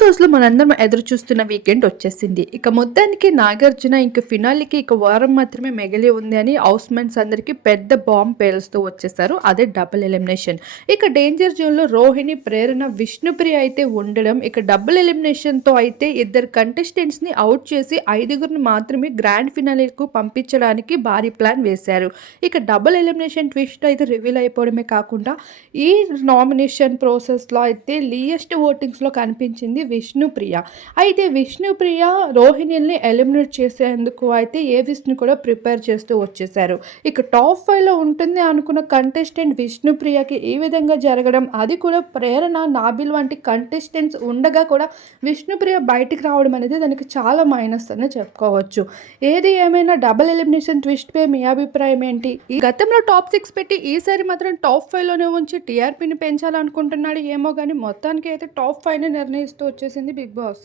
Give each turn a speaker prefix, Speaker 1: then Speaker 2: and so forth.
Speaker 1: Boss హౌస్లో మనందరం ఎదురు చూస్తున్న వీకెండ్ వచ్చేసింది. ఇక మొత్తానికి నాగార్జున ఇంక ఫినాలికి ఇక వారం మాత్రమే మిగిలి ఉంది అని హౌస్ మెన్స్ అందరికి పెద్ద బాంబ్ పేలుస్తూ వచ్చేసారు. అదే డబుల్ ఎలిమినేషన్. ఇక డేంజర్ జోన్లో రోహిణి ప్రేరణ విష్ణుప్రియ అయితే ఉండడం ఇక డబుల్ ఎలిమినేషన్తో అయితే ఇద్దరు కంటెస్టెంట్స్ని అవుట్ చేసి ఐదుగురిని మాత్రమే గ్రాండ్ ఫినాలికు పంపించడానికి భారీ ప్లాన్ వేశారు. ఇక డబుల్ ఎలిమినేషన్ ట్విస్ట్ అయితే రివీల్ అయిపోవడమే కాకుండా ఈ నామినేషన్ ప్రాసెస్లో అయితే లీయెస్ట్ ఓటింగ్స్లో కనిపించింది విష్ణుప్రియ. అయితే విష్ణుప్రియ రోహిణిల్ని ఎలిమినేట్ చేసేందుకు అయితే ఏ విష్ణు కూడా ప్రిపేర్ చేస్తూ వచ్చేసారు ఇక టాప్ ఫైవ్లో ఉంటుంది అనుకున్న కంటెస్టెంట్ విష్ణుప్రియకి ఈ విధంగా జరగడం అది కూడా ప్రేరణ నాబిల్ వంటి కంటెస్టెంట్స్ ఉండగా కూడా విష్ణుప్రియ బయటికి రావడం అనేది దానికి చాలా మైనస్ అని చెప్పుకోవచ్చు. ఏది ఏమైనా డబుల్ ఎలిమినేషన్ ట్విస్ట్ పే మీ అభిప్రాయం ఏంటి? ఈ గతంలో టాప్ సిక్స్ పెట్టి ఈసారి మాత్రం టాప్ ఫైవ్లోనే ఉంచి టీఆర్పీని పెంచాలనుకుంటున్నాడు ఏమో కానీ మొత్తానికి అయితే టాప్ ఫైవ్ని నిర్ణయిస్తూ వచ్చేసింది బిగ్ బాస్